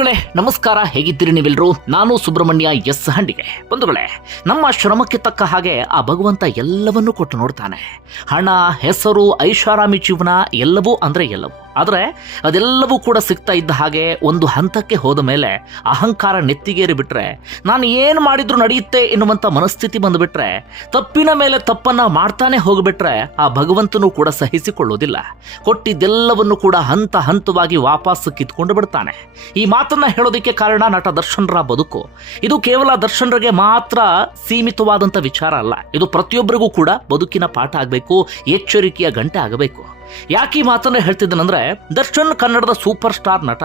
ಬಂಧುಗಳೇ, ನಮಸ್ಕಾರ, ಹೇಗಿದ್ದೀರಿ ನೀವೆಲ್ಲರೂ ನಾನು ಸುಬ್ರಹ್ಮಣ್ಯ ಎಸ್ ಹಂಡಿಗೆ. ಬಂಧುಗಳೇ, ನಮ್ಮ ಶ್ರಮಕ್ಕೆ ತಕ್ಕ ಹಾಗೆ ಆ ಭಗವಂತ ಎಲ್ಲವನ್ನೂ ಕೊಟ್ಟು ನೋಡ್ತಾನೆ. ಹಣ, ಹೆಸರು, ಐಷಾರಾಮಿ ಜೀವನ ಎಲ್ಲವೂ ಅಂದ್ರೆ ಎಲ್ಲವೂ. ಆದರೆ ಅದೆಲ್ಲವೂ ಕೂಡ ಸಿಗ್ತಾ ಇದ್ದ ಹಾಗೆ ಒಂದು ಹಂತಕ್ಕೆ ಹೋದ ಮೇಲೆ ಅಹಂಕಾರ ನೆತ್ತಿಗೇರಿ ಬಿಟ್ರೆ, ನಾನು ಏನು ಮಾಡಿದ್ರು ನಡೆಯುತ್ತೆ ಎನ್ನುವಂಥ ಮನಸ್ಥಿತಿ ಬಂದುಬಿಟ್ರೆ, ತಪ್ಪಿನ ಮೇಲೆ ತಪ್ಪನ್ನು ಮಾಡ್ತಾನೆ ಹೋಗಿಬಿಟ್ರೆ ಆ ಭಗವಂತನು ಕೂಡ ಸಹಿಸಿಕೊಳ್ಳೋದಿಲ್ಲ. ಕೊಟ್ಟಿದ್ದೆಲ್ಲವನ್ನು ಕೂಡ ಹಂತ ಹಂತವಾಗಿ ವಾಪಸ್ ಕಿತ್ಕೊಂಡು ಬಿಡ್ತಾನೆ. ಈ ಮಾತನ್ನು ಹೇಳೋದಕ್ಕೆ ಕಾರಣ ನಟ ದರ್ಶನರ ಬದುಕು. ಇದು ಕೇವಲ ದರ್ಶನರಿಗೆ ಮಾತ್ರ ಸೀಮಿತವಾದಂಥ ವಿಚಾರ ಅಲ್ಲ. ಇದು ಪ್ರತಿಯೊಬ್ಬರಿಗೂ ಕೂಡ ಬದುಕಿನ ಪಾಠ ಆಗಬೇಕು, ಎಚ್ಚರಿಕೆಯ ಗಂಟೆ ಆಗಬೇಕು. ಯಾಕೆ ಈ ಮಾತನ್ನ ಹೇಳ್ತಿದ್ದನಂದ್ರೆ ದರ್ಶನ್ ಕನ್ನಡದ ಸೂಪರ್ ಸ್ಟಾರ್ ನಟ,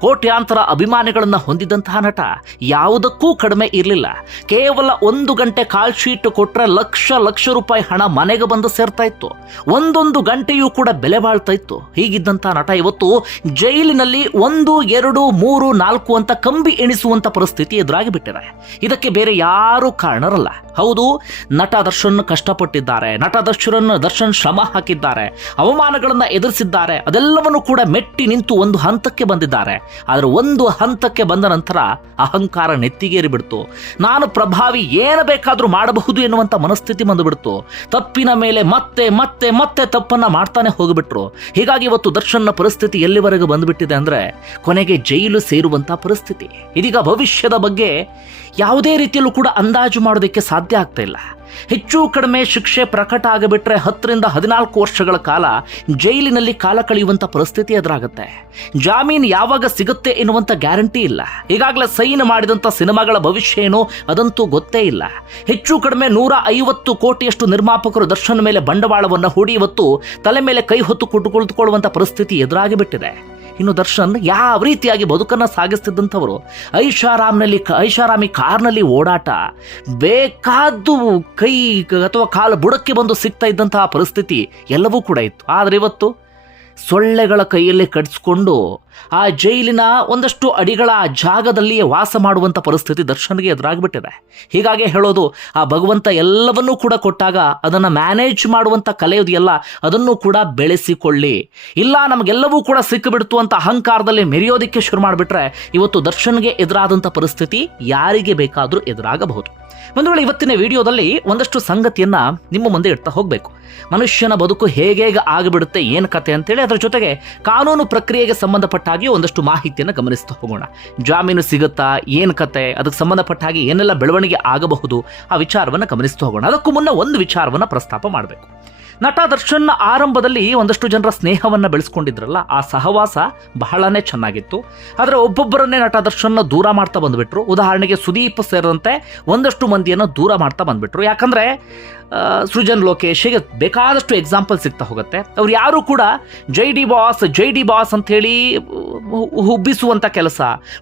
ಕೋಟ್ಯಾಂತರ ಅಭಿಮಾನಿಗಳನ್ನ ಹೊಂದಿದಂತಹ ನಟ ಯಾವುದಕ್ಕೂ ಕಡಿಮೆ ಇರಲಿಲ್ಲ. ಕೇವಲ ಒಂದು ಗಂಟೆ ಕಾಲ್ ಶೀಟ್ ಕೊಟ್ರೆ ಲಕ್ಷ ಲಕ್ಷ ರೂಪಾಯಿ ಹಣ ಮನೆಗೆ ಬಂದು ಸೇರ್ತಾ ಇತ್ತು. ಒಂದೊಂದು ಗಂಟೆಯೂ ಕೂಡ ಬೆಲೆ ಬಾಳ್ತಾ ಇತ್ತು. ಹೀಗಿದ್ದಂತಹ ನಟ ಇವತ್ತು ಜೈಲಿನಲ್ಲಿ ಒಂದು, ಎರಡು, ಮೂರು, ನಾಲ್ಕು ಅಂತ ಕಂಬಿ ಎಣಿಸುವಂತ ಪರಿಸ್ಥಿತಿ ಎದುರಾಗಿ ಬಿಟ್ಟಿದೆ ಇದಕ್ಕೆ ಬೇರೆ ಯಾರು ಕಾರಣರಲ್ಲ. ಹೌದು, ನಟ ದರ್ಶನ್ ಕಷ್ಟಪಟ್ಟಿದ್ದಾರೆ. ನಟ ದರ್ಶನ್ ದರ್ಶನ್ ಶ್ರಮ ಹಾಕಿದ್ದಾರೆ. ಅವಮಾನಗಳನ್ನ ಎದುರಿಸಿದ್ದಾರೆ. ಅದೆಲ್ಲವನ್ನು ಕೂಡ ಮೆಟ್ಟಿ ನಿಂತು ಒಂದು ಹಂತಕ್ಕೆ ಬಂದಿದ್ದಾರೆ. ಆದರೆ ಒಂದು ಹಂತಕ್ಕೆ ಬಂದ ನಂತರ ಅಹಂಕಾರ ನೆತ್ತಿಗೇರಿ ಬಿಡ್ತು ನಾನು ಪ್ರಭಾವಿ ಏನು ಬೇಕಾದರೂ ಮಾಡಬಹುದು ಎನ್ನುವಂತ ಮನಸ್ಥಿತಿ ಬಂದುಬಿಡ್ತು. ತಪ್ಪಿನ ಮೇಲೆ ಮತ್ತೆ ಮತ್ತೆ ಮತ್ತೆ ತಪ್ಪನ್ನ ಮಾಡ್ತಾನೆ ಹೋಗಿಬಿಟ್ರು. ಹೀಗಾಗಿ ಇವತ್ತು ದರ್ಶನ್ನ ಪರಿಸ್ಥಿತಿ ಎಲ್ಲಿವರೆಗೂ ಬಂದುಬಿಟ್ಟಿದೆ ಅಂದ್ರೆ ಕೊನೆಗೆ ಜೈಲು ಸೇರುವಂತ ಪರಿಸ್ಥಿತಿ. ಇದೀಗ ಭವಿಷ್ಯದ ಬಗ್ಗೆ ಯಾವುದೇ ರೀತಿಯಲ್ಲೂ ಕೂಡ ಅಂದಾಜು ಮಾಡೋದಕ್ಕೆ ಸಾಧ್ಯ ಆಗ್ತಾ ಇಲ್ಲ. ಹೆಚ್ಚು ಕಡಿಮೆ ಶಿಕ್ಷೆ ಪ್ರಕಟ ಆಗಿಬಿಟ್ರೆ ಹತ್ತರಿಂದ ಹದಿನಾಲ್ಕು ವರ್ಷಗಳ ಕಾಲ ಜೈಲಿನಲ್ಲಿ ಕಾಲ ಕಳೆಯುವಂತ ಪರಿಸ್ಥಿತಿ ಎದುರಾಗುತ್ತೆ. ಜಾಮೀನು ಯಾವಾಗ ಸಿಗುತ್ತೆ ಎನ್ನುವಂಥ ಗ್ಯಾರಂಟಿ ಇಲ್ಲ. ಈಗಾಗಲೇ ಸೈನ್ ಮಾಡಿದಂತ ಸಿನಿಮಾಗಳ ಭವಿಷ್ಯ ಏನು ಅದಂತೂ ಗೊತ್ತೇ ಇಲ್ಲ. ಹೆಚ್ಚು ಕಡಿಮೆ ನೂರ ಐವತ್ತು ಕೋಟಿಯಷ್ಟು ನಿರ್ಮಾಪಕರು ದರ್ಶನ ಮೇಲೆ ಬಂಡವಾಳವನ್ನು ಹೂಡಿ ಇವತ್ತು ತಲೆ ಮೇಲೆ ಕೈ ಹೊತ್ತು ಕುಟ್ಟುಕೊಳ್ತುಕೊಳ್ಳುವಂತ ಪರಿಸ್ಥಿತಿ ಎದುರಾಗಿ ಬಿಟ್ಟಿದೆ ಇನ್ನು ದರ್ಶನ್ ಯಾವ ರೀತಿಯಾಗಿ ಬದುಕನ್ನು ಸಾಗಿಸ್ತಿದ್ದಂಥವರು? ಐಷಾರಾಮ್ನಲ್ಲಿ ಐಷಾರಾಮಿ ಕಾರ್ನಲ್ಲಿ ಓಡಾಟ, ಬೇಕಾದ್ದು ಕೈ ಅಥವಾ ಕಾಲು ಬುಡಕ್ಕೆ ಬಂದು ಸಿಗ್ತಾ ಇದ್ದಂತಹ ಪರಿಸ್ಥಿತಿ ಎಲ್ಲವೂ ಕೂಡ ಇತ್ತು. ಆದರೆ ಇವತ್ತು ಸೊಳ್ಳೆಗಳ ಕೈಯಲ್ಲಿ ಕಡಿಸ್ಕೊಂಡು ಆ ಜೈಲಿನ ಒಂದಷ್ಟು ಅಡಿಗಳ ಜಾಗದಲ್ಲಿಯೇ ವಾಸ ಮಾಡುವಂಥ ಪರಿಸ್ಥಿತಿ ದರ್ಶನ್ಗೆ ಎದುರಾಗ್ಬಿಟ್ಟಿದೆ. ಹೀಗಾಗಿ ಹೇಳೋದು, ಆ ಭಗವಂತ ಎಲ್ಲವನ್ನೂ ಕೂಡ ಕೊಟ್ಟಾಗ ಅದನ್ನು ಮ್ಯಾನೇಜ್ ಮಾಡುವಂಥ ಕಲೆ ಇದೆಯಲ್ಲ, ಅದನ್ನು ಕೂಡ ಬೆಳೆಸಿಕೊಳ್ಳಿ. ಇಲ್ಲ, ನಮಗೆಲ್ಲವೂ ಕೂಡ ಸಿಕ್ಕಿಬಿಡ್ತು ಅಂತ ಅಹಂಕಾರದಲ್ಲಿ ಮೆರೆಯೋದಕ್ಕೆ ಶುರು ಮಾಡಿಬಿಟ್ರೆ, ಇವತ್ತು ದರ್ಶನ್ಗೆ ಎದುರಾದಂಥ ಪರಿಸ್ಥಿತಿ ಯಾರಿಗೆ ಬೇಕಾದರೂ ಎದುರಾಗಬಹುದು. ವೇಳೆ ಇವತ್ತಿನ ವಿಡಿಯೋದಲ್ಲಿ ಒಂದಷ್ಟು ಸಂಗತಿಯನ್ನ ನಿಮ್ಮ ಮುಂದೆ ಇಡ್ತಾ ಹೋಗಬೇಕು. ಮನುಷ್ಯನ ಬದುಕು ಹೇಗೆ ಆಗಿಬಿಡುತ್ತೆ, ಏನು ಕತೆ ಅಂತೇಳಿ ಅದರ ಜೊತೆಗೆ ಕಾನೂನು ಪ್ರಕ್ರಿಯೆಗೆ ಸಂಬಂಧಪಟ್ಟ ಹಾಗೆ ಒಂದಷ್ಟು ಮಾಹಿತಿಯನ್ನು ಗಮನಿಸ್ತಾ ಹೋಗೋಣ. ಜಾಮೀನು ಸಿಗುತ್ತಾ, ಏನು ಕತೆ, ಅದಕ್ಕೆ ಸಂಬಂಧಪಟ್ಟ ಹಾಗೆ ಏನೆಲ್ಲ ಬೆಳವಣಿಗೆ ಆಗಬಹುದು, ಆ ವಿಚಾರವನ್ನು ಗಮನಿಸ್ತಾ ಹೋಗೋಣ. ಅದಕ್ಕೂ ಮುನ್ನ ಒಂದು ವಿಚಾರವನ್ನು ಪ್ರಸ್ತಾಪ ಮಾಡಬೇಕು. ನಟ ದರ್ಶನ್ ಆರಂಭದಲ್ಲಿ ಒಂದಷ್ಟು ಜನರ ಸ್ನೇಹವನ್ನು ಬೆಳೆಸ್ಕೊಂಡಿದ್ರಲ್ಲ, ಆ ಸಹವಾಸ ಬಹಳನೇ ಚೆನ್ನಾಗಿತ್ತು. ಆದರೆ ಒಬ್ಬೊಬ್ಬರನ್ನೇ ನಟ ದರ್ಶನ್ ದೂರ ಮಾಡ್ತಾ ಬಂದ್ಬಿಟ್ರು. ಉದಾಹರಣೆಗೆ ಸುದೀಪ್ ಸೇರಿದಂತೆ ಒಂದಷ್ಟು ಮಂದಿಯನ್ನು ದೂರ ಮಾಡ್ತಾ ಬಂದ್ಬಿಟ್ರು. ಯಾಕಂದ್ರೆ ಸೃಜನ್ ಲೋಕೇಶ್ ಹೀಗೆ ಬೇಕಾದಷ್ಟು ಎಕ್ಸಾಂಪಲ್ ಸಿಗ್ತಾ ಹೋಗುತ್ತೆ. ಅವ್ರು ಯಾರು ಕೂಡ ಜೈ ಡಿ ಬಾಸ್ ಜೈ ಡಿ ಬಾಸ್ ಅಂಥೇಳಿ ಹುಬ್ಬಿಸುವಂಥ ಕೆಲಸ,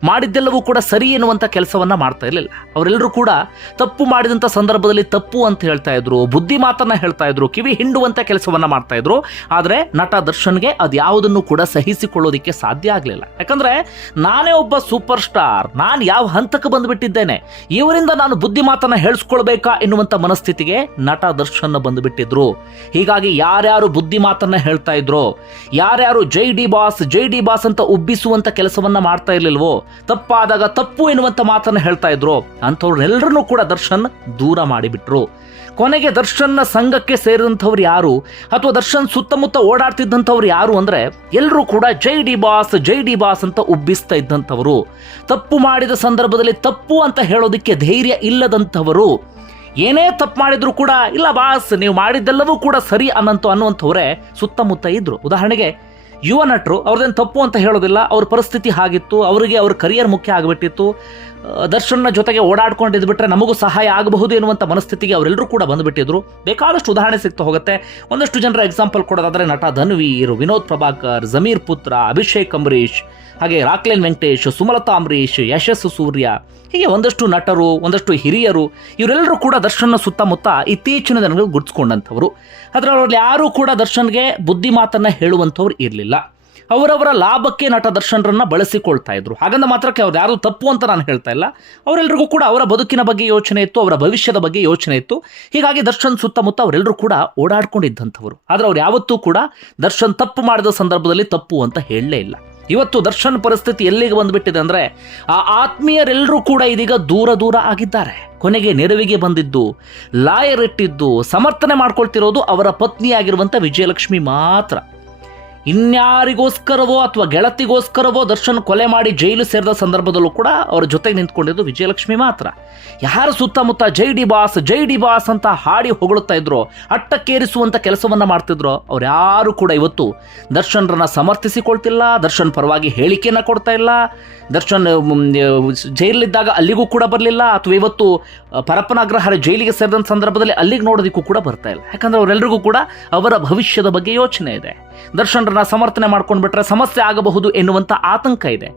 ಮಾಡಿದ್ದೆಲ್ಲವೂ ಕೂಡ ಸರಿ ಎನ್ನುವಂಥ ಕೆಲಸವನ್ನು ಮಾಡ್ತಾ ಇರಲಿಲ್ಲ. ಅವರೆಲ್ಲರೂ ಕೂಡ ತಪ್ಪು ಮಾಡಿದಂಥ ಸಂದರ್ಭದಲ್ಲಿ ತಪ್ಪು ಅಂತ ಹೇಳ್ತಾ ಇದ್ರು, ಬುದ್ಧಿ ಮಾತನ್ನು ಹೇಳ್ತಾ ಇದ್ರು, ಕಿವಿ ಹಿಂಡುವಂಥ ಕೆಲಸವನ್ನು ಮಾಡ್ತಾ ಇದ್ರು, ಆದರೆ ನಟ ದರ್ಶನ್ಗೆ ಅದು ಯಾವುದನ್ನು ಕೂಡ ಸಹಿಸಿಕೊಳ್ಳೋದಿಕ್ಕೆ ಸಾಧ್ಯ ಆಗಲಿಲ್ಲ. ಯಾಕಂದರೆ ನಾನೇ ಒಬ್ಬ ಸೂಪರ್ ಸ್ಟಾರ್, ನಾನು ಯಾವ ಹಂತಕ್ಕೆ ಬಂದುಬಿಟ್ಟಿದ್ದೇನೆ, ಇವರಿಂದ ನಾನು ಬುದ್ಧಿ ಮಾತನ್ನು ಹೇಳಿಸ್ಕೊಳ್ಬೇಕಾ ಎನ್ನುವಂಥ ಮನಸ್ಥಿತಿಗೆ ನಟ ದರ್ಶನ್ ಬಂದುಬಿಟ್ಟಿದ್ರು. ಹೀಗಾಗಿ ಯಾರ್ಯಾರು ಬುದ್ಧಿ ಮಾತನ್ನ ಹೇಳ್ತಾ ಇದ್ರು, ಯಾರ್ಯಾರು ಜೈ ಡಿ ಬಾಸ್, ಜೈ ಡಿ ಬಾಸ್ ಅಂತ ಉಬ್ಬಿಸುವಂತ ಕೆಲಸವನ್ನ ಮಾಡ್ತಾ ಇರ್ಲಿಲ್ವೋ, ತಪ್ಪಾದಾಗ ತಪ್ಪು ಎನ್ನುವಂತ ಮಾತನ್ನ ಹೇಳ್ತಾ ಇದ್ರು ಅಂಥವ್ರನ್ನೆಲ್ಲರನ್ನೂ ಕೂಡ ದರ್ಶನ್ ದೂರ ಮಾಡಿಬಿಟ್ರು. ಕೊನೆಗೆ ದರ್ಶನ್ನ ಸಂಘಕ್ಕೆ ಸೇರಿದಂಥವ್ರು ಯಾರು, ಅಥವಾ ದರ್ಶನ್ ಸುತ್ತಮುತ್ತ ಓಡಾಡ್ತಿದ್ದಂಥವ್ರು ಯಾರು ಅಂದ್ರೆ ಎಲ್ಲರೂ ಕೂಡ ಜೈ ಡಿ ಬಾಸ್, ಜೈ ಡಿ ಬಾಸ್ ಅಂತ ಉಬ್ಬಿಸ್ತಾ ಇದ್ದಂಥವರು. ತಪ್ಪು ಮಾಡಿದ ಸಂದರ್ಭದಲ್ಲಿ ತಪ್ಪು ಅಂತ ಹೇಳೋದಕ್ಕೆ ಧೈರ್ಯ ಇಲ್ಲದಂಥವರು. ಏನೇ ತಪ್ಪು ಮಾಡಿದ್ರು ಕೂಡ, ಇಲ್ಲ ಬಾಸ್, ನೀವು ಮಾಡಿದ್ದೆಲ್ಲವೂ ಕೂಡ ಸರಿ ಅನ್ನಂತು ಅನ್ನುವಂಥವ್ರೆ ಸುತ್ತಮುತ್ತ ಇದ್ರು. ಉದಾಹರಣೆಗೆ ಯುವ ನಟರು ಅವ್ರದ್ದೇನು ತಪ್ಪು ಅಂತ ಹೇಳೋದಿಲ್ಲ, ಅವ್ರ ಪರಿಸ್ಥಿತಿ ಹಾಗಿತ್ತು, ಅವರಿಗೆ ಅವ್ರ ಕರಿಯರ್ ಮುಖ್ಯ ಆಗಿಬಿಟ್ಟಿತ್ತು. ದರ್ಶನ್ನ ಜೊತೆಗೆ ಓಡಾಡ್ಕೊಂಡಿದ್ಬಿಟ್ರೆ ನಮಗೂ ಸಹಾಯ ಆಗಬಹುದು ಎನ್ನುವಂಥ ಮನಸ್ಥಿತಿಗೆ ಅವರೆಲ್ಲರೂ ಕೂಡ ಬಂದುಬಿಟ್ಟಿದ್ರು. ಬೇಕಾದಷ್ಟು ಉದಾಹರಣೆ ಸಿಗ್ತಾ ಹೋಗುತ್ತೆ. ಒಂದಷ್ಟು ಜನರ ಎಕ್ಸಾಂಪಲ್ ಕೊಡೋದಾದರೆ ನಟ ಧನ್ವೀರ್, ವಿನೋದ್ ಪ್ರಭಾಕರ್, ಜಮೀರ್ ಪುತ್ರ, ಅಭಿಷೇಕ್ ಅಂಬರೀಷ್, ಹಾಗೆ ರಾಕ್ಲೇನ್ ವೆಂಕಟೇಶ್, ಸುಮಲತಾ ಅಂಬರೀಶ್ ಯಶಸ್ಸು ಸೂರ್ಯ, ಹೀಗೆ ಒಂದಷ್ಟು ನಟರು, ಒಂದಷ್ಟು ಹಿರಿಯರು, ಇವರೆಲ್ಲರೂ ಕೂಡ ದರ್ಶನ ಸುತ್ತಮುತ್ತ ಇತ್ತೀಚಿನ ದಿನಗಳು ಗುರ್ತಿಸ್ಕೊಂಡಂಥವ್ರು ಅದರಲ್ಲಿ ಯಾರೂ ಕೂಡ ದರ್ಶನ್ಗೆ ಬುದ್ಧಿ ಮಾತನ್ನು ಹೇಳುವಂಥವ್ರು ಇರಲಿಲ್ಲ. ಅವರವರ ಲಾಭಕ್ಕೆ ನಟ ದರ್ಶನರನ್ನು ಬಳಸಿಕೊಳ್ತಾ ಇದ್ರು. ಹಾಗಂದ ಮಾತ್ರಕ್ಕೆ ಅವ್ರು ಯಾರು ತಪ್ಪು ಅಂತ ನಾನು ಹೇಳ್ತಾ ಇಲ್ಲ. ಅವರೆಲ್ಲರಿಗೂ ಕೂಡ ಅವರ ಬದುಕಿನ ಬಗ್ಗೆ ಯೋಚನೆ ಇತ್ತು, ಅವರ ಭವಿಷ್ಯದ ಬಗ್ಗೆ ಯೋಚನೆ ಇತ್ತು. ಹೀಗಾಗಿ ದರ್ಶನ್ ಸುತ್ತಮುತ್ತ ಅವರೆಲ್ಲರೂ ಕೂಡ ಓಡಾಡ್ಕೊಂಡಿದ್ದಂಥವ್ರು. ಆದರೆ ಅವ್ರು ಯಾವತ್ತೂ ಕೂಡ ದರ್ಶನ್ ತಪ್ಪು ಮಾಡಿದ ಸಂದರ್ಭದಲ್ಲಿ ತಪ್ಪು ಅಂತ ಹೇಳಲೇ ಇಲ್ಲ. ಇವತ್ತು ದರ್ಶನ್ ಪರಿಸ್ಥಿತಿ ಎಲ್ಲಿಗೆ ಬಂದ್ಬಿಟ್ಟಿದೆ ಅಂದ್ರೆ, ಆ ಆತ್ಮೀಯರೆಲ್ಲರೂ ಕೂಡ ಇದೀಗ ದೂರ ದೂರ ಆಗಿದ್ದಾರೆ. ಕೊನೆಗೆ ನೆರವಿಗೆ ಬಂದಿದ್ದು, ಲಾಯರ್ ಇಟ್ಟಿದ್ದು, ಸಮರ್ಥನೆ ಮಾಡ್ಕೊಳ್ತಿರೋದು ಅವರ ಪತ್ನಿಯಾಗಿರುವಂಥ ವಿಜಯಲಕ್ಷ್ಮಿ ಮಾತ್ರ. ಇನ್ಯಾರಿಗೋಸ್ಕರವೋ ಅಥವಾ ಗೆಳತಿಗೋಸ್ಕರವೋ ದರ್ಶನ್ ಕೊಲೆ ಮಾಡಿ ಜೈಲು ಸೇರಿದ ಸಂದರ್ಭದಲ್ಲೂ ಕೂಡ ಅವರ ಜೊತೆಗೆ ನಿಂತ್ಕೊಂಡಿದ್ದು ವಿಜಯಲಕ್ಷ್ಮಿ ಮಾತ್ರ. ಯಾರು ಸುತ್ತಮುತ್ತ ಜೈ ಡಿ ಬಾಸ್, ಜೈ ಡಿ ಬಾಸ್ ಅಂತ ಹಾಡಿ ಹೊಗಳುತ್ತಾ ಇದ್ರೋ ಅಟ್ಟಕ್ಕೇರಿಸುವಂಥ ಕೆಲಸವನ್ನ ಮಾಡ್ತಿದ್ರೋ ಅವ್ರು ಯಾರು ಕೂಡ ಇವತ್ತು ದರ್ಶನ್ರನ್ನ ಸಮರ್ಥಿಸಿಕೊಳ್ತಿಲ್ಲ, ದರ್ಶನ್ ಪರವಾಗಿ ಹೇಳಿಕೆಯನ್ನ ಕೊಡ್ತಾ ಇಲ್ಲ, ದರ್ಶನ್ ಜೈಲಿದ್ದಾಗ ಅಲ್ಲಿಗೂ ಕೂಡ ಬರಲಿಲ್ಲ, ಅಥವಾ ಇವತ್ತು ಪರಪ್ಪನಾಗ್ರಹಾರ ಜೈಲಿಗೆ ಸೇರಿದ ಸಂದರ್ಭದಲ್ಲಿ ಅಲ್ಲಿಗೆ ನೋಡೋದಕ್ಕೂ ಕೂಡ ಬರ್ತಾ ಇಲ್ಲ. ಯಾಕಂದ್ರೆ ಅವರೆಲ್ಲರಿಗೂ ಕೂಡ ಅವರ ಭವಿಷ್ಯದ ಬಗ್ಗೆ ಯೋಚನೆ ಇದೆ. ದರ್ಶನ್ರನ್ನ ಸಮರ್ಥನೆ ಮಾಡ್ಕೊಂಡ್ಬಿಟ್ರೆ ಸಮಸ್ಯೆ ಆಗಬಹುದು ಎನ್ನುವಂಥ ಆತಂಕ ಇದೆ.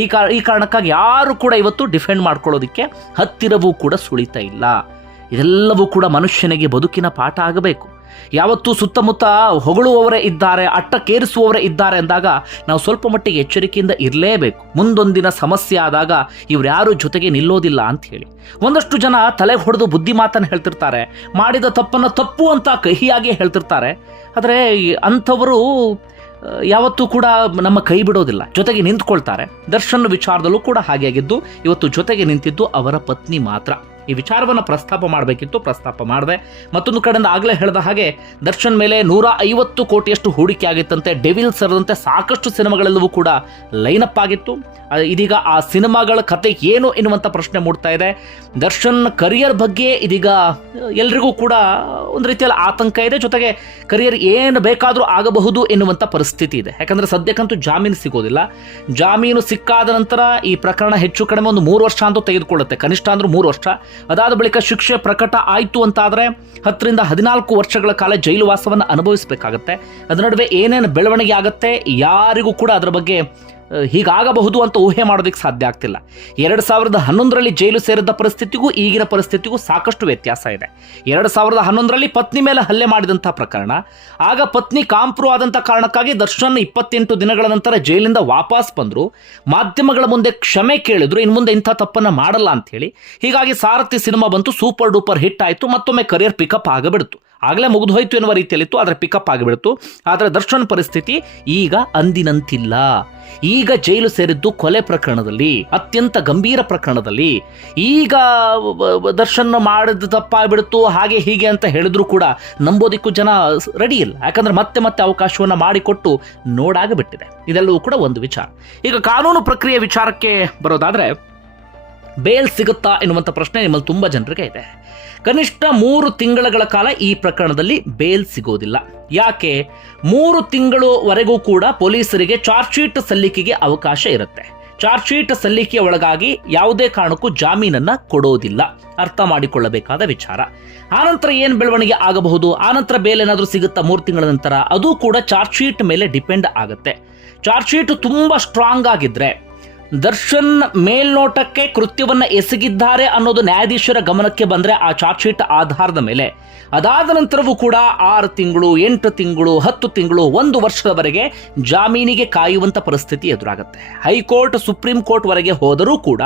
ಈ ಕಾ, ಈ ಕಾರಣಕ್ಕಾಗಿ ಯಾರು ಕೂಡ ಇವತ್ತು ಡಿಫೆಂಡ್ ಮಾಡ್ಕೊಳ್ಳೋದಕ್ಕೆ ಹತ್ತಿರವೂ ಕೂಡ ಸುಳಿತಾ ಇಲ್ಲ. ಇದೆಲ್ಲವೂ ಕೂಡ ಮನುಷ್ಯನಿಗೆ ಬದುಕಿನ ಪಾಠ ಆಗಬೇಕು. ಯಾವತ್ತೂ ಸುತ್ತಮುತ್ತ ಹೊಗಳುವವರೇ ಇದ್ದಾರೆ ಅಟ್ಟಕ್ಕೇರಿಸುವವರೇ ಇದ್ದಾರೆ ಅಂದಾಗ ನಾವು ಸ್ವಲ್ಪ ಮಟ್ಟಿಗೆ ಎಚ್ಚರಿಕೆಯಿಂದ ಇರಲೇಬೇಕು. ಮುಂದೊಂದಿನ ಸಮಸ್ಯೆ ಆದಾಗ ಇವ್ರ್ಯಾರು ಜೊತೆಗೆ ನಿಲ್ಲೋದಿಲ್ಲ ಅಂತ ಹೇಳಿ. ಒಂದಷ್ಟು ಜನ ತಲೆ ಹೊಡೆದು ಬುದ್ಧಿ ಮಾತನ್ನು ಹೇಳ್ತಿರ್ತಾರೆ, ಮಾಡಿದ ತಪ್ಪನ್ನು ತಪ್ಪು ಅಂತ ಕಹಿಯಾಗಿ ಹೇಳ್ತಿರ್ತಾರೆ. ಆದರೆ ಅಂಥವರು ಯಾವತ್ತೂ ಕೂಡ ನಮ್ಮ ಕೈ ಬಿಡೋದಿಲ್ಲ. ಜೊತೆಗೆ ನಿಂತ್ಕೊಳ್ತಾರೆ. ದರ್ಶನ್ ವಿಚಾರದಲ್ಲೂ ಕೂಡ ಹಾಗೆ ಆಗಿದ್ದು, ಇವತ್ತು ಜೊತೆಗೆ ನಿಂತಿದ್ದು ಅವರ ಪತ್ನಿ ಮಾತ್ರ. ಈ ವಿಚಾರವನ್ನು ಪ್ರಸ್ತಾಪ ಮಾಡಬೇಕಿತ್ತು, ಪ್ರಸ್ತಾಪ ಮಾಡಿದೆ. ಮತ್ತೊಂದು ಕಡೆಯಿಂದ ಆಗಲೇ ಹೇಳಿದ ಹಾಗೆ, ದರ್ಶನ್ ಮೇಲೆ ನೂರ ಐವತ್ತು ಕೋಟಿಯಷ್ಟು ಹೂಡಿಕೆ ಆಗಿತ್ತಂತೆ, ಡೆವಿಲ್ ಸರದಂತೆ ಸಾಕಷ್ಟು ಸಿನಿಮಾಗಳೆಲ್ಲವೂ ಕೂಡ ಲೈನ್ ಅಪ್ ಆಗಿತ್ತು. ಇದೀಗ ಆ ಸಿನಿಮಾಗಳ ಕತೆ ಏನು ಎನ್ನುವಂಥ ಪ್ರಶ್ನೆ ಮೂಡ್ತಾ ಇದೆ. ದರ್ಶನ್ ಕರಿಯರ್ ಬಗ್ಗೆ ಇದೀಗ, ಎಲ್ರಿಗೂ ಕೂಡ ಒಂದು ರೀತಿಯಲ್ಲಿ ಆತಂಕ ಇದೆ. ಜೊತೆಗೆ ಕರಿಯರ್ ಏನು ಬೇಕಾದರೂ ಆಗಬಹುದು ಎನ್ನುವಂಥ ಪರಿಸ್ಥಿತಿ ಇದೆ. ಯಾಕಂದರೆ ಸದ್ಯಕ್ಕಂತೂ ಜಾಮೀನು ಸಿಗೋದಿಲ್ಲ. ಜಾಮೀನು ಸಿಕ್ಕಾದ ನಂತರ ಈ ಪ್ರಕರಣ ಹೆಚ್ಚು ಕಡಿಮೆ ಒಂದು ಮೂರು ವರ್ಷ ಅಂತೂ ತೆಗೆದುಕೊಳ್ಳುತ್ತೆ. ಕನಿಷ್ಠ ಅಂದರೂ ಮೂರು ವರ್ಷ. ಅದಾದ ಬಳಿಕ ಶಿಕ್ಷೆ ಪ್ರಕಟ ಆಯಿತು ಅಂತಾದರೆ ಹತ್ತರಿಂದ ಹದಿನಾಲ್ಕು ವರ್ಷಗಳ ಕಾಲ ಜೈಲು ವಾಸವನ್ನು ಅನುಭವಿಸಬೇಕಾಗತ್ತೆ. ಅದರ ನಡುವೆ ಏನೇನು ಬೆಳವಣಿಗೆ ಆಗುತ್ತೆ ಯಾರಿಗೂ ಕೂಡ ಅದರ ಬಗ್ಗೆ ಹೀಗಾಗಬಹುದು ಅಂತ ಊಹೆ ಮಾಡೋದಕ್ಕೆ ಸಾಧ್ಯ ಆಗ್ತಿಲ್ಲ. ಎರಡು ಸಾವಿರದ ಹನ್ನೊಂದರಲ್ಲಿ ಜೈಲು ಸೇರಿದ್ದ ಪರಿಸ್ಥಿತಿಗೂ ಈಗಿನ ಪರಿಸ್ಥಿತಿಗೂ ಸಾಕಷ್ಟು ವ್ಯತ್ಯಾಸ ಇದೆ. ಎರಡು ಸಾವಿರದ ಹನ್ನೊಂದರಲ್ಲಿ ಪತ್ನಿ ಮೇಲೆ ಹಲ್ಲೆ ಮಾಡಿದಂಥ ಪ್ರಕರಣ, ಆಗ ಪತ್ನಿ ಕಾಂಪ್ರೂ ಆದಂಥ ಕಾರಣಕ್ಕಾಗಿ ದರ್ಶನ್ ಇಪ್ಪತ್ತೆಂಟು ದಿನಗಳ ನಂತರ ಜೈಲಿಂದ ವಾಪಸ್ ಬಂದರು. ಮಾಧ್ಯಮಗಳ ಮುಂದೆ ಕ್ಷಮೆ ಕೇಳಿದ್ರು ಇನ್ನು ಮುಂದೆ ಇಂಥ ತಪ್ಪನ್ನು ಮಾಡಲ್ಲ ಅಂತ ಹೇಳಿ. ಹೀಗಾಗಿ ಸಾರಥಿ ಸಿನಿಮಾ ಬಂತು, ಸೂಪರ್ ಡೂಪರ್ ಹಿಟ್ ಆಯಿತು, ಮತ್ತೊಮ್ಮೆ ಕರಿಯರ್ ಪಿಕಪ್ ಆಗಬಿಡ್ತು. ಆಗಲೇ ಮುಗಿದು ಹೋಯ್ತು ಎನ್ನುವ ರೀತಿಯಲ್ಲಿತ್ತು, ಆದರೆ ಪಿಕಪ್ ಆಗಿಬಿಡ್ತು. ಆದರೆ ದರ್ಶನ್ ಪರಿಸ್ಥಿತಿ ಈಗ ಅಂದಿನಂತಿಲ್ಲ. ಈಗ ಜೈಲು ಸೇರಿದ್ದು ಕೊಲೆ ಪ್ರಕರಣದಲ್ಲಿ, ಅತ್ಯಂತ ಗಂಭೀರ ಪ್ರಕರಣದಲ್ಲಿ. ಈಗ ದರ್ಶನ ಮಾಡಿದ ತಪ್ಪಾಗ್ಬಿಡ್ತು, ಹಾಗೆ ಹೀಗೆ ಅಂತ ಹೇಳಿದ್ರು ಕೂಡ ನಂಬೋದಿಕ್ಕೂ ಜನ ರೆಡಿ ಇಲ್ಲ. ಯಾಕಂದ್ರೆ ಮತ್ತೆ ಮತ್ತೆ ಅವಕಾಶವನ್ನು ಮಾಡಿಕೊಟ್ಟು ನೋಡಾಗಬಿಟ್ಟಿದೆ. ಇದೆಲ್ಲವೂ ಕೂಡ ಒಂದು ವಿಚಾರ. ಈಗ ಕಾನೂನು ಪ್ರಕ್ರಿಯೆ ವಿಚಾರಕ್ಕೆ ಬರೋದಾದರೆ ಬೇಲ್ ಸಿಗುತ್ತಾ ಎನ್ನುವಂಥ ಪ್ರಶ್ನೆ ನಿಮ್ಮಲ್ಲಿ ತುಂಬ ಜನರಿಗೆ ಇದೆ. ಕನಿಷ್ಠ ಮೂರು ತಿಂಗಳ ಕಾಲ ಈ ಪ್ರಕರಣದಲ್ಲಿ ಬೇಲ್ ಸಿಗೋದಿಲ್ಲ. ಯಾಕೆ? ಮೂರು ತಿಂಗಳವರೆಗೂ ಕೂಡ ಪೊಲೀಸರಿಗೆ ಚಾರ್ಜ್ ಶೀಟ್ ಸಲ್ಲಿಕೆಗೆ ಅವಕಾಶ ಇರುತ್ತೆ. ಚಾರ್ಜ್ ಶೀಟ್ ಸಲ್ಲಿಕೆಯ ಒಳಗಾಗಿ ಯಾವುದೇ ಕಾರಣಕ್ಕೂ ಜಾಮೀನನ್ನ ಕೊಡೋದಿಲ್ಲ. ಅರ್ಥ ಮಾಡಿಕೊಳ್ಳಬೇಕಾದ ವಿಚಾರ. ಆನಂತರ ಏನು ಬೆಳವಣಿಗೆ ಆಗಬಹುದು? ಆನಂತರ ಬೇಲ್ ಏನಾದರೂ ಸಿಗುತ್ತಾ ಮೂರು ತಿಂಗಳ ನಂತರ? ಅದು ಕೂಡ ಚಾರ್ಜ್ ಶೀಟ್ ಮೇಲೆ ಡಿಪೆಂಡ್ ಆಗುತ್ತೆ. ಚಾರ್ಜ್ ಶೀಟ್ ತುಂಬಾ ಸ್ಟ್ರಾಂಗ್ ಆಗಿದ್ರೆ ದರ್ಶನ್ ಮೇಲ್ನೋಟಕ್ಕೆ ಕೃತ್ಯವನ್ನ ಎಸಗಿದ್ದಾರೆ ಅನ್ನೋದು ನ್ಯಾಯಾಧೀಶರ ಗಮನಕ್ಕೆ ಬಂದ್ರೆ ಆ ಚಾರ್ಜ್ ಶೀಟ್ ಆಧಾರದ ಮೇಲೆ. ಅದಾದ ನಂತರವೂ ಕೂಡ ಆರು ತಿಂಗಳು, ಎಂಟು ತಿಂಗಳು, ಹತ್ತು ತಿಂಗಳು, ಒಂದು ವರ್ಷದವರೆಗೆ ಜಾಮೀನಿಗೆ ಕಾಯುವಂತ ಪರಿಸ್ಥಿತಿ ಎದುರಾಗುತ್ತೆ. ಹೈಕೋರ್ಟ್, ಸುಪ್ರೀಂ ಕೋರ್ಟ್ ವರೆಗೆ ಹೋದರೂ ಕೂಡ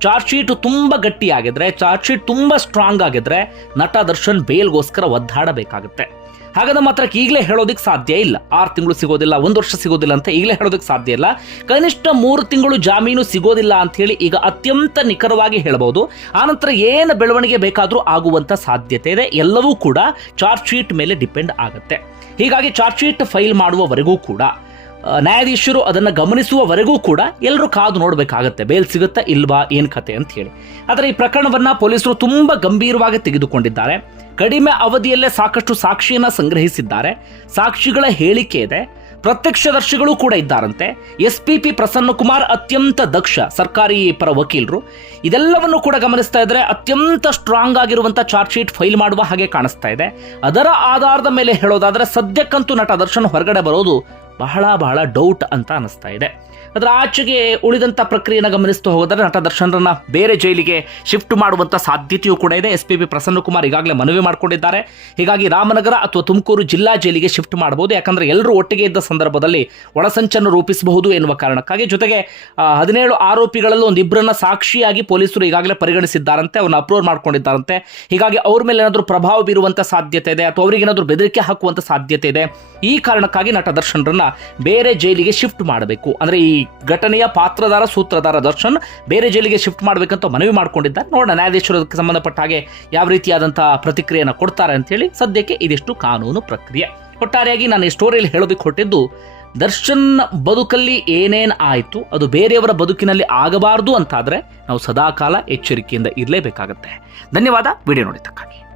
ಚಾರ್ಜ್ ಶೀಟ್ ತುಂಬಾ ಗಟ್ಟಿಯಾಗಿದ್ರೆ, ಚಾರ್ಜ್ ಶೀಟ್ ತುಂಬಾ ಸ್ಟ್ರಾಂಗ್ ಆಗಿದ್ರೆ ನಟ ದರ್ಶನ್ ಬೇಲ್ಗೋಸ್ಕರ ಒದ್ದಾಡಬೇಕಾಗುತ್ತೆ. ಹಾಗಾದ್ರೆ ಮಾತ್ರ ಈಗಲೇ ಹೇಳೋದಕ್ಕೆ ಸಾಧ್ಯ ಇಲ್ಲ. ಆರು ತಿಂಗಳು ಸಿಗೋದಿಲ್ಲ, ಒಂದು ವರ್ಷ ಸಿಗೋದಿಲ್ಲ ಅಂತ ಈಗಲೇ ಹೇಳೋದಕ್ಕೆ ಸಾಧ್ಯ ಇಲ್ಲ. ಕನಿಷ್ಠ ಮೂರು ತಿಂಗಳು ಜಾಮೀನು ಸಿಗೋದಿಲ್ಲ ಅಂತ ಹೇಳಿ ಈಗ ಅತ್ಯಂತ ನಿಖರವಾಗಿ ಹೇಳಬಹುದು ಆನಂತರ ಏನು ಬೆಳವಣಿಗೆ ಬೇಕಾದರೂ ಆಗುವಂಥ ಸಾಧ್ಯತೆ ಇದೆ. ಎಲ್ಲವೂ ಕೂಡ ಚಾರ್ಜ್ ಶೀಟ್ ಮೇಲೆ ಡಿಪೆಂಡ್ ಆಗುತ್ತೆ. ಹೀಗಾಗಿ ಚಾರ್ಜ್ ಶೀಟ್ ಫೈಲ್ ಮಾಡುವವರೆಗೂ ಕೂಡ. ನ್ಯಾಯಾಧೀಶರು ಅದನ್ನು ಗಮನಿಸುವವರೆಗೂ ಕೂಡ ಎಲ್ಲರೂ ಕಾದು ನೋಡಬೇಕಾಗತ್ತೆ. ಬೇಲ್ ಸಿಗುತ್ತಾ ಇಲ್ವಾ? ಏನು ಕತೆ ಅಂತ ಹೇಳಿ. ಆದರೆ ಈ ಪ್ರಕರಣವನ್ನ ಪೊಲೀಸರು ತುಂಬಾ ಗಂಭೀರವಾಗಿ ತೆಗೆದುಕೊಂಡಿದ್ದಾರೆ. ಕಡಿಮೆ ಅವಧಿಯಲ್ಲೇ ಸಾಕಷ್ಟು ಸಾಕ್ಷಿಯನ್ನ ಸಂಗ್ರಹಿಸಿದ್ದಾರೆ. ಸಾಕ್ಷಿಗಳ ಹೇಳಿಕೆ ಇದೆ. ಪ್ರತ್ಯಕ್ಷದರ್ಶಿಗಳು ಕೂಡ ಇದ್ದಾರಂತೆ. ಎಸ್ ಪಿ ಪಿ ಪ್ರಸನ್ನಕುಮಾರ್ ಅತ್ಯಂತ ದಕ್ಷ ಸರ್ಕಾರಿ ಪರ ವಕೀಲರು. ಇದೆಲ್ಲವನ್ನು ಕೂಡ ಗಮನಿಸ್ತಾ ಇದ್ರೆ ಅತ್ಯಂತ ಸ್ಟ್ರಾಂಗ್ ಆಗಿರುವಂಥ ಚಾರ್ಜ್ ಶೀಟ್ ಫೈಲ್ ಮಾಡುವ ಹಾಗೆ ಕಾಣಿಸ್ತಾ ಇದೆ. ಅದರ ಆಧಾರದ ಮೇಲೆ ಹೇಳೋದಾದ್ರೆ ಸದ್ಯಕ್ಕಂತೂ ನಟ ದರ್ಶನ್ ಹೊರಗಡೆ ಬರೋದು ಬಹಳ ಬಹಳ ಡೌಟ್ ಅಂತ ಅನಿಸ್ತಾ ಇದೆ. ಅದರ ಆಚೆಗೆ ಉಳಿದಂಥ ಪ್ರಕ್ರಿಯೆನ ಗಮನಿಸ್ತಾ ಹೋದರೆ ನಟ ದರ್ಶನ್ರನ್ನ ಬೇರೆ ಜೈಲಿಗೆ ಶಿಫ್ಟ್ ಮಾಡುವಂಥ ಸಾಧ್ಯತೆಯೂ ಕೂಡ ಇದೆ. ಎಸ್ ಪಿ ಬಿ ಪ್ರಸನ್ನಕುಮಾರ್ ಈಗಾಗಲೇ ಮನವಿ ಮಾಡಿಕೊಂಡಿದ್ದಾರೆ. ಹೀಗಾಗಿ ರಾಮನಗರ ಅಥವಾ ತುಮಕೂರು ಜಿಲ್ಲಾ ಜೈಲಿಗೆ ಶಿಫ್ಟ್ ಮಾಡಬಹುದು. ಯಾಕಂದರೆ ಎಲ್ಲರೂ ಒಟ್ಟಿಗೆ ಇದ್ದ ಸಂದರ್ಭದಲ್ಲಿ ಒಳಸಂಚನ್ನು ರೂಪಿಸಬಹುದು ಎನ್ನುವ ಕಾರಣಕ್ಕಾಗಿ. ಜೊತೆಗೆ ಹದಿನೇಳು ಆರೋಪಿಗಳಲ್ಲೂ ಒಂದು ಇಬ್ಬರನ್ನ ಸಾಕ್ಷಿಯಾಗಿ ಪೊಲೀಸರು ಈಗಾಗಲೇ ಪರಿಗಣಿಸಿದ್ದಾರಂತೆ. ಅವನ್ನ ಅಪ್ರೂವ್ ಮಾಡ್ಕೊಂಡಿದ್ದಾರಂತೆ. ಹೀಗಾಗಿ ಅವ್ರ ಮೇಲೆ ಏನಾದರೂ ಪ್ರಭಾವ ಬೀರುವಂಥ ಸಾಧ್ಯತೆ ಇದೆ ಅಥವಾ ಅವರಿಗೆ ಏನಾದರೂ ಬೆದರಿಕೆ ಹಾಕುವಂಥ ಸಾಧ್ಯತೆ ಇದೆ. ಈ ಕಾರಣಕ್ಕಾಗಿ ನಟ ದರ್ಶನ್ರನ್ನ ಬೇರೆ ಜೈಲಿಗೆ ಶಿಫ್ಟ್ ಮಾಡಬೇಕು. ಅಂದರೆ ಈ ಘಟನೆಯ ಪಾತ್ರಧಾರ ಸೂತ್ರಧಾರ ದರ್ಶನ್ ಬೇರೆ ಜೈಲಿಗೆ ಶಿಫ್ಟ್ ಮಾಡಬೇಕಂತ ಮನವಿ ಮಾಡಿಕೊಂಡಿದ್ದಾರೆ. ನೋಡೋಣ ನ್ಯಾಯಾಧೀಶರು ಸಂಬಂಧಪಟ್ಟ ಹಾಗೆ ಯಾವ ರೀತಿಯಾದಂತಹ ಪ್ರತಿಕ್ರಿಯೆಯನ್ನು ಕೊಡ್ತಾರೆ ಅಂತೇಳಿ ಸದ್ಯಕ್ಕೆ ಇದಿಷ್ಟು ಕಾನೂನು ಪ್ರಕ್ರಿಯೆ. ಒಟ್ಟಾರೆಯಾಗಿ ನಾನು ಈ ಸ್ಟೋರಿಯಲ್ಲಿ ಹೇಳೋದಕ್ಕೆ ಹೊರಟಿದ್ದು, ದರ್ಶನ್ ಬದುಕಲ್ಲಿ ಏನೇನು ಆಯಿತು, ಅದು ಬೇರೆಯವರ ಬದುಕಿನಲ್ಲಿ ಆಗಬಾರದು ಅಂತಾದರೆ ನಾವು ಸದಾಕಾಲ ಎಚ್ಚರಿಕೆಯಿಂದ ಇರಲೇಬೇಕಾಗತ್ತೆ. ಧನ್ಯವಾದ, ವಿಡಿಯೋ ನೋಡಿದ್ದಕ್ಕಾಗಿ.